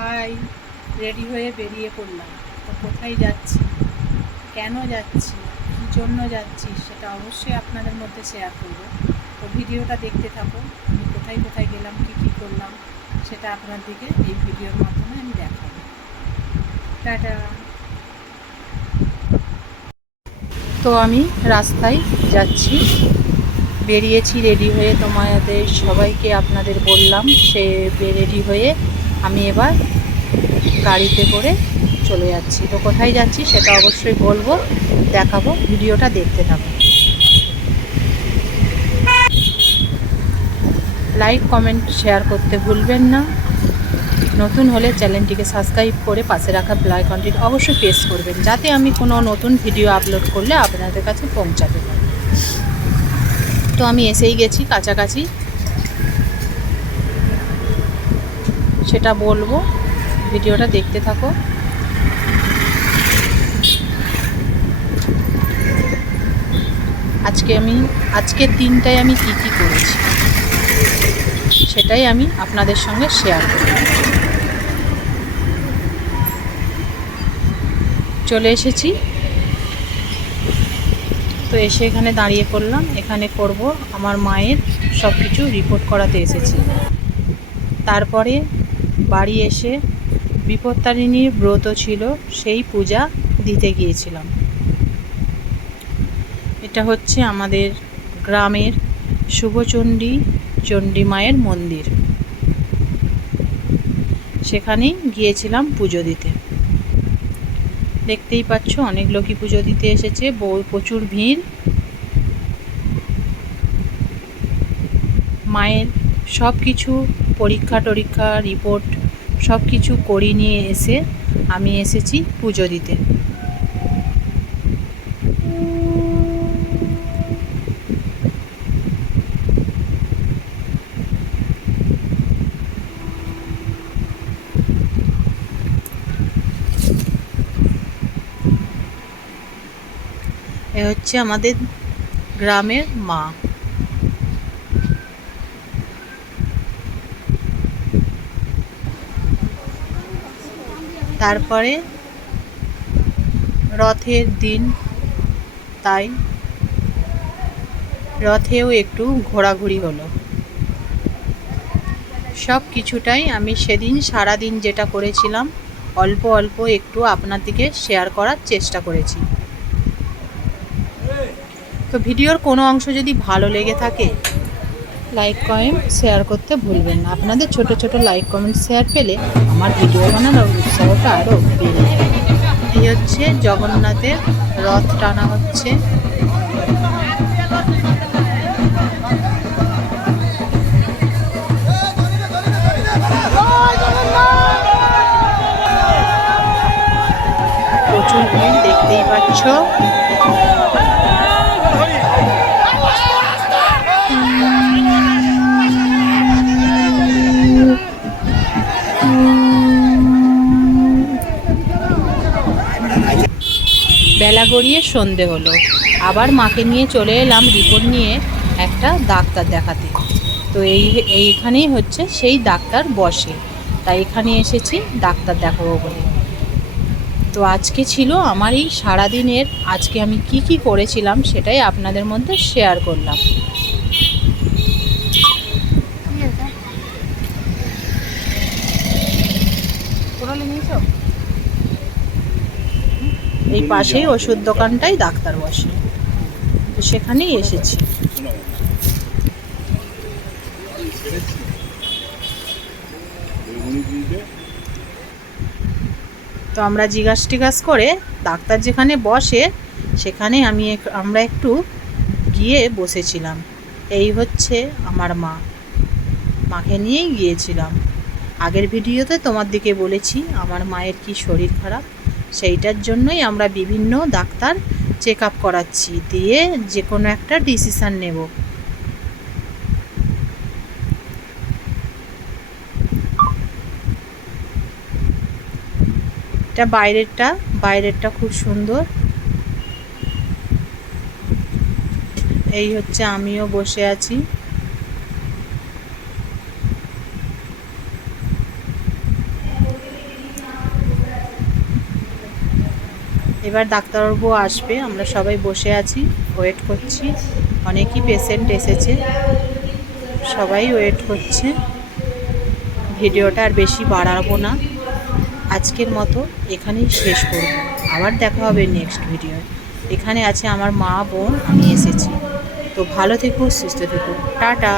High ready হয়ে বেরিয়ে পড়লাম? তো কোথায় যাচ্ছি? কেন যাচ্ছি? কী জন্য যাচ্ছি? সেটা অবশ্যই আপনাদের মধ্যে শেয়ার করব। তো ভিডিওটা দেখতে থাকো আমি কোথায় কোথায় গেলাম, কী কী করলাম, সেটা আপনাদেরকে এই ভিডিওর মাধ্যমে আমি দেখাবো। টাটা! তো আমি রাস্তায় যাচ্ছি। বেরিয়েছি রেডি হয়ে তোমাদের সবাইকে আপনাদের বললাম, সে রেডি হয়ে আমি এবার গাড়িতে করে চলে যাচ্ছি। তো কোথায় যাচ্ছি সেটা অবশ্যই বলব, দেখাবো, ভিডিওটা দেখতে থাকো। লাইক কমেন্ট শেয়ার করতে ভুলবেন না। নতুন হলে চ্যানেলটিকে সাবস্ক্রাইব করে পাশে রাখা বেল আইকনটি অবশ্যই প্রেস করবেন, যাতে আমি কোনো নতুন ভিডিও আপলোড করলে আপনাদের কাছে পৌঁছাতে পারি। তো আমি এসেই গেছি কাছাকাছি। সেটা বলব। ভিডিওটা দেখতে থাকো। আজকে আমি, আজকের দিনটায় আমি কি কি করেছি, সেটাই আমি আপনাদের সঙ্গে শেয়ার করব। চলে এসেছি। তো এসে এখানে দাঁড়িয়ে পড়লাম। এখানে করব আমার মায়ের সব কিছু রিপোর্ট করাতে এসেছি। তারপরে বাড়ি এসে বিপত্তারিণীর ব্রত ছিল, সেই পূজা দিতে গিয়েছিলাম। এটা হচ্ছে আমাদের গ্রামের শুভচণ্ডী চণ্ডী মায়ের মন্দির। সেখানে গিয়েছিলাম পুজো দিতে। দেখতেই পাচ্ছ, অনেক লোকই পুজো দিতে এসেছে প্রচুর ভিড়। মায়ের সব কিছু পরীক্ষা টরীক্ষা রিপোর্ট সব কিছু করিয়ে নিয়ে এসে আমি এসেছি পুজো দিতে। এ হচ্ছে আমাদের গ্রামের মা। তারপরে রথের দিন, তাই রথেও একটু ঘোরাঘুরি হলো। সব কিছুটাই আমি সেদিন সারাদিন যেটা করেছিলাম, অল্প অল্প একটু আপনার দিকে শেয়ার করার চেষ্টা করেছি। তো ভিডিওর কোনো অংশ যদি ভালো লেগে থাকে লাইক কমেন্ট শেয়ার করতে ভুলবেন না। আপনাদের ছোট ছোট লাইক কমেন্ট শেয়ার পেলে আমার ভিডিও বানানোর উৎসাহটা আরও বেড়ে এই হচ্ছে জগন্নাথের রথ টানা হচ্ছে। প্রচুর দেখতেই পাচ্ছ। বেলা গড়িয়ে সন্ধে হলো। আবার মাকে নিয়ে চলে এলাম রিপোর্ট নিয়ে একটা ডাক্তার দেখাতে। তো এই, এইখানেই হচ্ছে সেই ডাক্তার বসে। তাই এখানে এসেছি ডাক্তার দেখাবো বলে। তো আজকে ছিল আমার এই সারাদিনের আজকে আমি কি কি করেছিলাম সেটাই আপনাদের মধ্যে শেয়ার করলাম। এই পাশেই ওষুধ দোকানটাই ডাক্তার বসে তো সেখানেই এসেছি। তো আমরা জিজ্ঞাস টিজ্ঞাস করে ডাক্তার যেখানে বসে, সেখানে আমি আমরা একটু গিয়ে বসেছিলাম। এই হচ্ছে আমার মা। মাকে নিয়েই গিয়েছিলাম। আগের ভিডিওতে তোমার দিকে বলেছি, আমার মায়ের কি শরীর খারাপ? সেইটার জন্যই আমরা বিভিন্ন ডাক্তার চেক আপ করাচ্ছি, দিয়ে যে কোনো একটা ডিসিশান নেব। এটা বাইরেরটা বাইরেরটা খুব সুন্দর। এই হচ্ছে আমিও বসে আছি। এবার ডাক্তারবাবু আসবে, আমরা সবাই বসে আছি ওয়েট করছি। অনেকই পেশেন্ট এসেছে। সবাই ওয়েট করছে। ভিডিওটা আর বেশি বাড়াবো না। আজকের মতো এখানেই শেষ করব। আবার দেখা হবে নেক্সট ভিডিও এখানে আছে আমার মা, বোন, আমি এসেছি। তো ভালো থেকো, সুস্থ থেকো। টাটা!